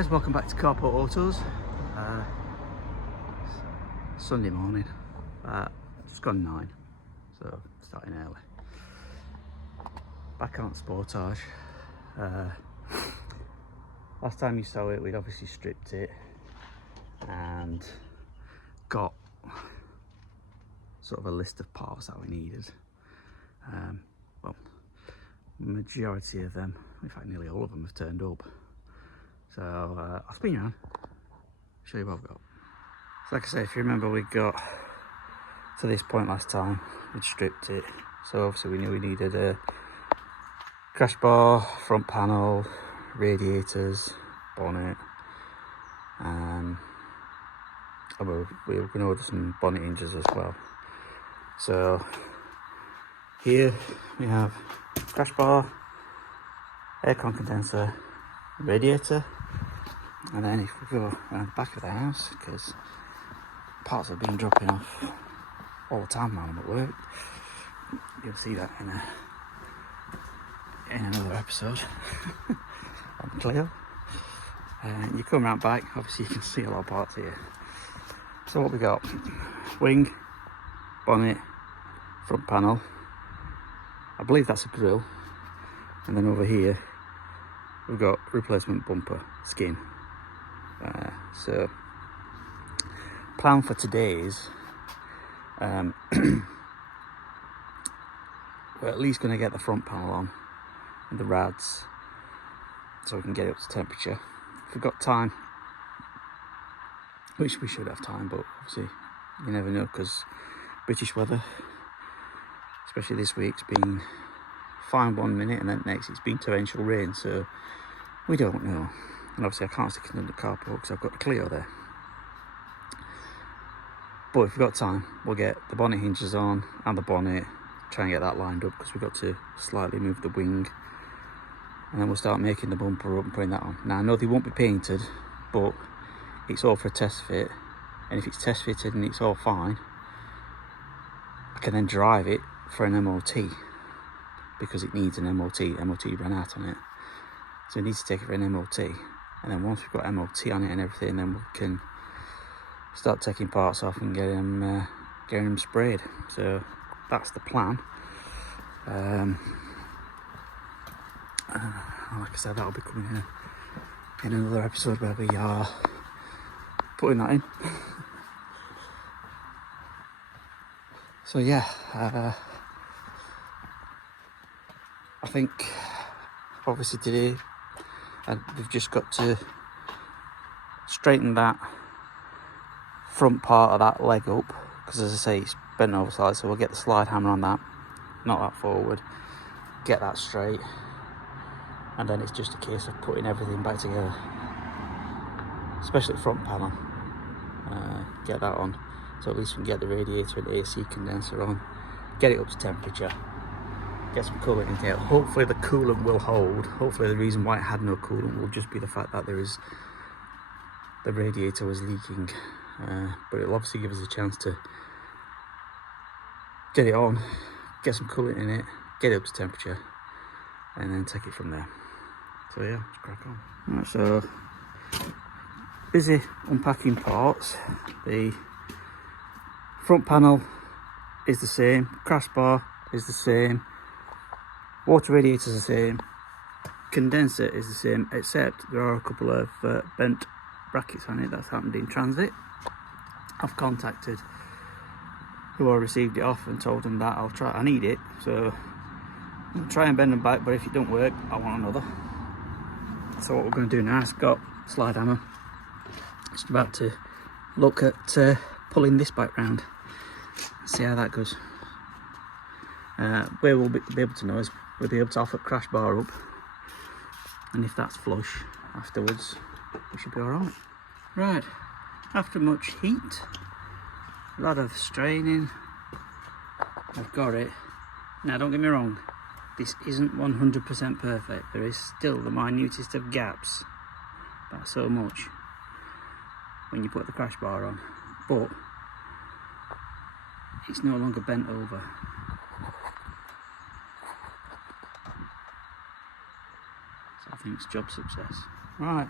guys, welcome back to Carport Autos. Sunday morning, just gone 9, so starting early. Back on Sportage. Last time you saw it, we'd obviously stripped it and got sort of a list of parts that we needed. Well, majority of them, in fact nearly all of them, have turned up. So I'll spin you around, show you what I've got. So like I say, if you remember, we got to this point last time, we'd stripped it. So obviously we knew we needed a crash bar, front panel, radiators, bonnet, and we were going to order some bonnet hinges as well. So here we have crash bar, aircon condenser, radiator, and then if we go around the back of the house, because parts have been dropping off all the time while I'm at work, you'll see that in another episode on Clio. And you come round back, obviously you can see a lot of parts here. So what we got: wing, bonnet, front panel, I believe that's a grille, and then over here we've got replacement bumper skin. So plan for today is we're at least going to get the front panel on and the Rads so we can get it up to temperature. If we've got time, which we should have time, but obviously you never know, because British weather, especially this week, it's been fine 1 minute and then next it's been torrential rain, so we don't know. And obviously I can't stick it in the carport because I've got the Clio there. But if we've got time, we'll get the bonnet hinges on and the bonnet, try and get that lined up, because we've got to slightly move the wing, and then we'll start making the bumper up and putting that on. Now I know they won't be painted, but it's all for a test fit, and if it's test fitted and it's all fine, I can then drive it for an MOT, because it needs an MOT. MOT ran out on it, so it needs to take it for an MOT. And then once we've got MOT on it and everything, then we can start taking parts off and getting them sprayed. So that's the plan. Like I said, that'll be coming in another episode where we are putting that in. So yeah, I think obviously today we've just got to straighten that front part of that leg up, because as I say, it's bent over side, so we'll get the slide hammer on that, knock that forward, get that straight, and then it's just a case of putting everything back together, especially the front panel. Get that on, so at least we can get the radiator and the AC condenser on, get it up to temperature, get some coolant in here. Hopefully the coolant will hold. Hopefully the reason why it had no coolant will just be the fact that the radiator was leaking. But it'll obviously give us a chance to get it on, get some coolant in it, get it up to temperature, and then take it from there. So yeah, let's crack on. Right, so busy unpacking parts. The front panel is the same, crash bar is the same, water radiator is the same, condenser is the same, except there are a couple of bent brackets on it. That's happened in transit. I've contacted who I received it off and told them that I need it, so I'll try and bend them back, but if it don't work, I want another. So what we're going to do now is got slide hammer. Just about to look at pulling this back round, see how that goes. Where we'll be able to know is we'll be able to offer crash bar up, and if that's flush afterwards, we should be alright. Right, after much heat, a lot of straining, I've got it. Now don't get me wrong, this isn't 100% perfect. There is still the minutest of gaps, about so much, when you put the crash bar on, but it's no longer bent over. So I think it's job success. Right,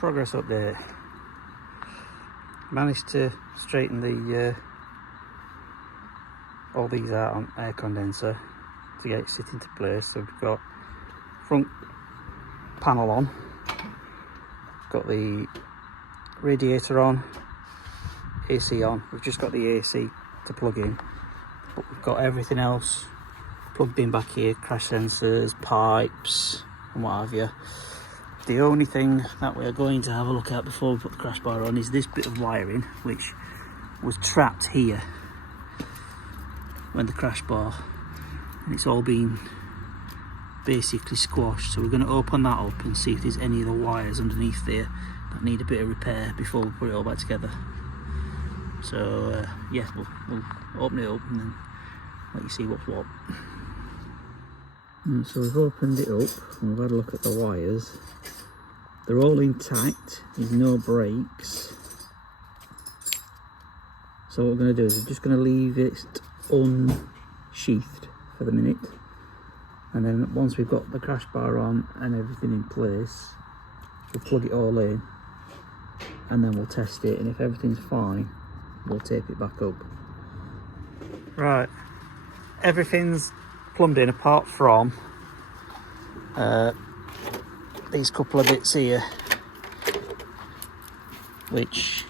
progress update. Managed to straighten the all these out on air condenser to get it sit into place. So we've got front panel on, got the radiator on, AC on. We've just got the AC to plug in, but we've got everything else plugged in back here, crash sensors, pipes and what have you. The only thing that we're going to have a look at before we put the crash bar on is this bit of wiring, which was trapped here when the crash bar, and it's all been basically squashed. So we're going to open that up and see if there's any of the wires underneath there that need a bit of repair before we put it all back together. So yeah, we'll open it up and then let you see what's what. So we've opened it up and we've had a look at the wires. They're all intact, there's no breaks. So what we're going to do is we're just going to leave it unsheathed for the minute, and then once we've got the crash bar on and everything in place, we'll plug it all in and then we'll test it, and if everything's fine we'll tape it back up. Right, everything's plumbed in apart from these couple of bits here, which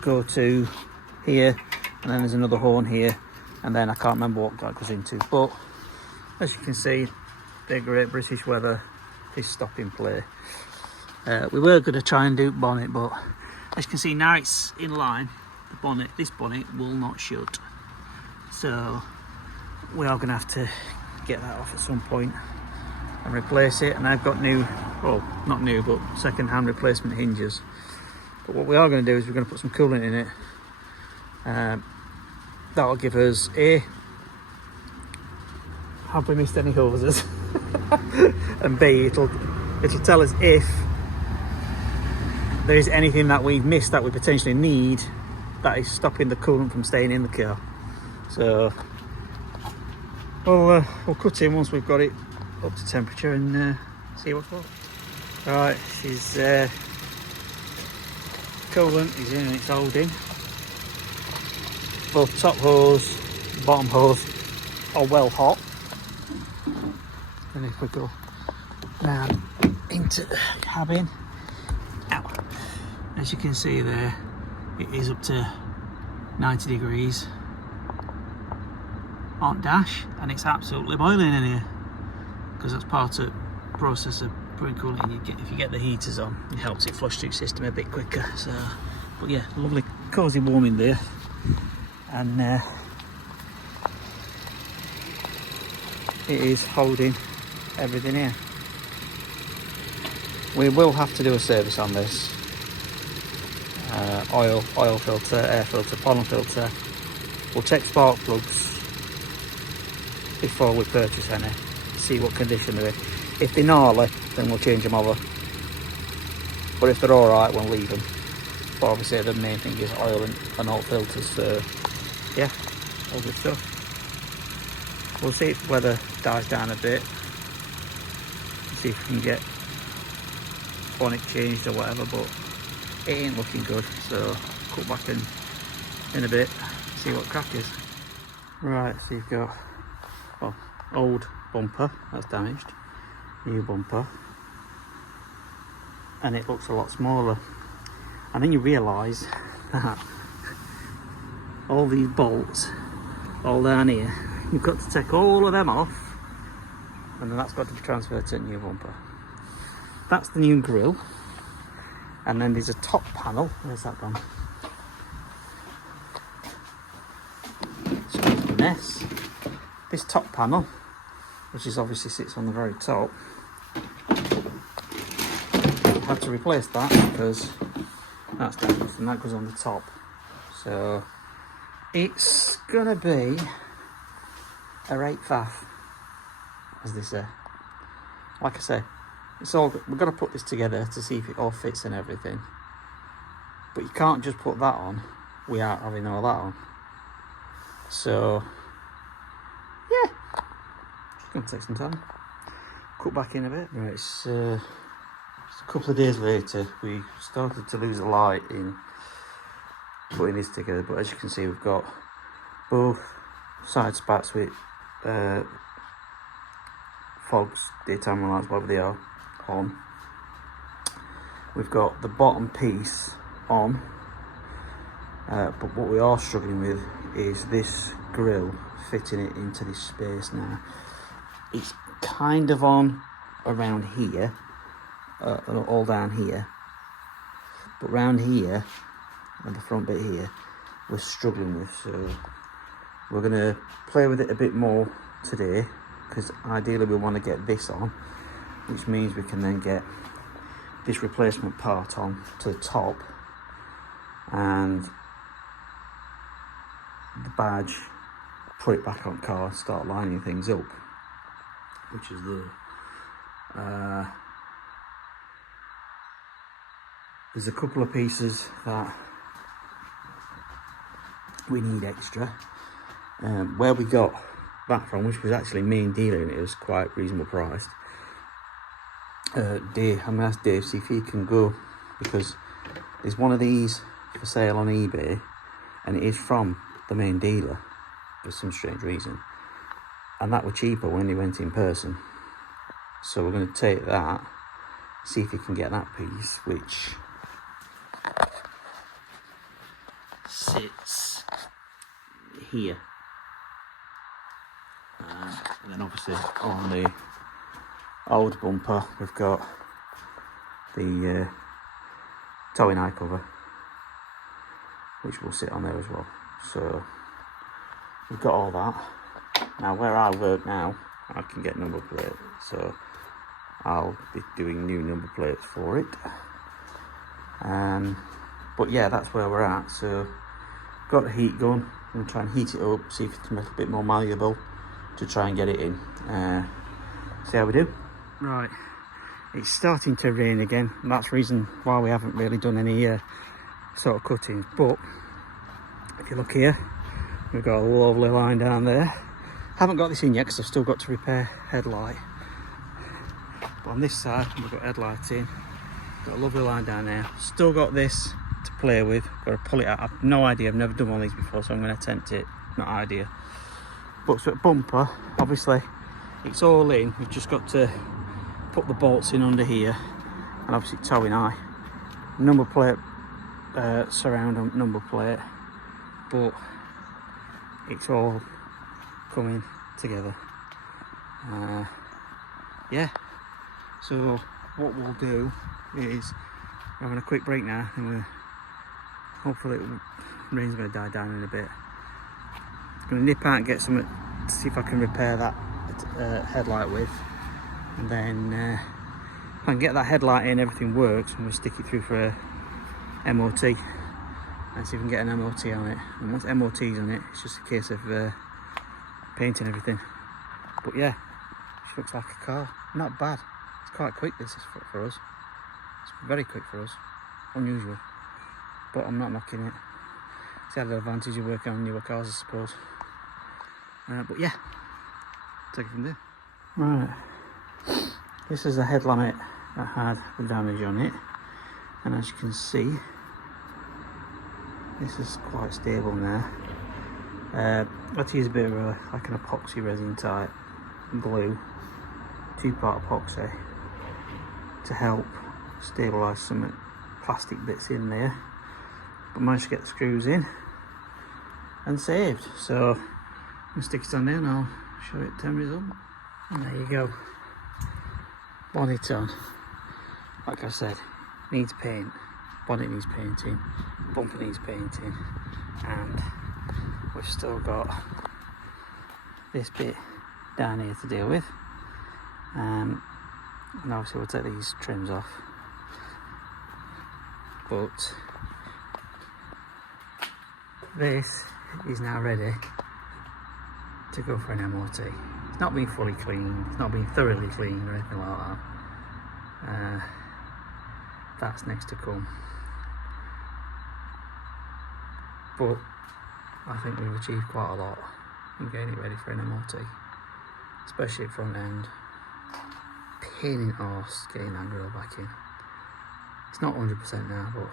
go to here, and then there's another horn here, and then I can't remember what that goes into. But as you can see, the Great British Weather is stopping play. We were going to try and do bonnet, but as you can see now it's in line. The bonnet, this bonnet will not shut, so we are going to have to get that off at some point and replace it. And I've got new, well not new, but second-hand replacement hinges. But what we are going to do is we're going to put some coolant in it. That'll give us A, have we missed any hoses? And B, it'll tell us if there is anything that we've missed that we potentially need that is stopping the coolant from staying in the car. So we'll cut in once we've got it up to temperature and see what's what. Right, she's coolant is in and it's holding. Both top hose, bottom hose are well hot. And if we go now into the cabin, as you can see there, it is up to 90 degrees on dash, and it's absolutely boiling in here because that's part of the process of putting coolant in. If you get the heaters on, it helps it flush through the system a bit quicker. So, but yeah, lovely cosy warm in there, and it is holding everything here. We will have to do a service on this. Oil filter, air filter, pollen filter. We'll check spark plugs before we purchase any, see what condition they're in. If they're gnarly, then we'll change them over, but if they're alright, we'll leave them. But obviously the main thing is oil and oil filters, so yeah, all good stuff. We'll see if weather dies down a bit, see if we can get bonnet changed or whatever, but it ain't looking good, so cut back in a bit, see what crack is. Right, so you've got, well, old bumper that's damaged, new bumper, and it looks a lot smaller. And then you realise that all these bolts all down here, you've got to take all of them off, and then that's got to be transferred to a new bumper. That's the new grille. And then there's a top panel. Where's that gone? It's a mess. This top panel, which is obviously sits on the very top, I had to replace that because that's damaged and that goes on the top. So it's gonna be a right faff, as they say. Like I say, it's all, we've got to put this together to see if it all fits and everything. But you can't just put that on without having all that on. So yeah, it's gonna take some time. Cut back in a bit. Right, it's a couple of days later, we started to lose a light in putting this together, but as you can see, we've got both side spats with fogs, daytime lights, whatever they are, on. We've got the bottom piece on, but what we are struggling with is this grille, fitting it into this space now. It's kind of on around here, all down here, but round here and the front bit here we're struggling with, so we're going to play with it a bit more today, because ideally we want to get this on, which means we can then get this replacement part on to the top and the badge, put it back on car and start lining things up, which is there's a couple of pieces that we need extra. Where we got that from, which was actually main dealer, and it was quite reasonable priced. Dave, I'm gonna ask Dave see if he can go, because there's one of these for sale on eBay, and it is from the main dealer for some strange reason, and that were cheaper when he went in person. So we're going to take that, see if he can get that piece, which sits here, and then obviously on the old bumper we've got the towing eye cover, which will sit on there as well. So we've got all that. Now where I work now, I can get number plate, so I'll be doing new number plates for it. But yeah, that's where we're at. So got the heat gun. I'm going to try and heat it up, see if it can make it a bit more malleable to try and get it in. See how we do. Right, it's starting to rain again, and that's the reason why we haven't really done any sort of cuttings. But if you look here, we've got a lovely line down there. Haven't got this in yet because I've still got to repair headlight. But on this side, we've got headlights in. Got a lovely line down there. Still got this to play with. Got to pull it out. I've no idea. I've never done one of these before, so I'm going to attempt it. Not idea. But so bumper, obviously, it's all in. We've just got to put the bolts in under here, and obviously towing eye. Number plate, surround on number plate, but it's all coming together. Yeah, so what we'll do is we're having a quick break now, and we're hopefully rain's going to die down in a bit. I'm going to nip out and get something to see if I can repair that headlight with, and then if I can get that headlight in, everything works, and we'll stick it through for a MOT and see if we can get an MOT on it. And once MOT's on it, it's just a case of painting everything. But yeah, she looks like a car. Not bad. It's quite quick, this is for us. It's very quick for us. Unusual. But I'm not knocking it. It's the added advantage of working on newer cars, I suppose. But yeah, take it from there. Right. This is the headlight that had the damage on it. And as you can see, this is quite stable now. I had to use a bit of like an epoxy resin type glue, 2-part epoxy, to help stabilise some plastic bits in there. But managed to get the screws in and saved. So I'm going to stick it on there and I'll show it 10 minutes on. And there you go. Bonnet on. Like I said, needs paint. Bonnet needs painting. Bumper needs painting. And we've still got this bit down here to deal with. And obviously we'll take these trims off. But this is now ready to go for an MOT. It's not been fully cleaned, it's not been thoroughly cleaned or anything like that. That's next to come. But I think we've achieved quite a lot in getting it ready for an MOT, especially at front end. Pain in the arse getting that grill back in. It's not 100% now, but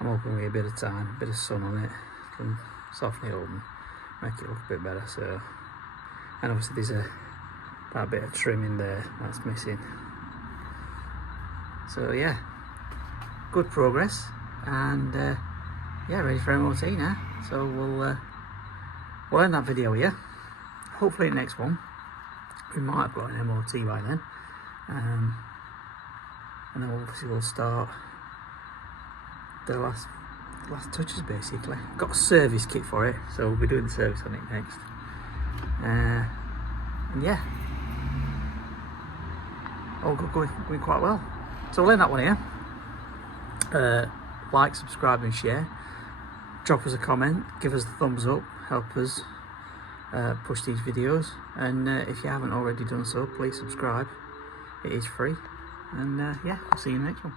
I'm hoping with a bit of time, a bit of sun on it, can soften it up and make it look a bit better. So, and obviously there's that bit of trim in there that's missing. So yeah, good progress, and yeah, ready for MOT now. So we'll end that video here. Hopefully the next one we might have got an MOT by then, and then obviously we'll start the last touches basically. Got a service kit for it, so we'll be doing the service on it next. And yeah, all going quite well. So we'll end that one here. Like, subscribe and share. Drop us a comment, give us the thumbs up, help us push these videos. And if you haven't already done so, please subscribe. It is free. And yeah, I'll see you in the next one.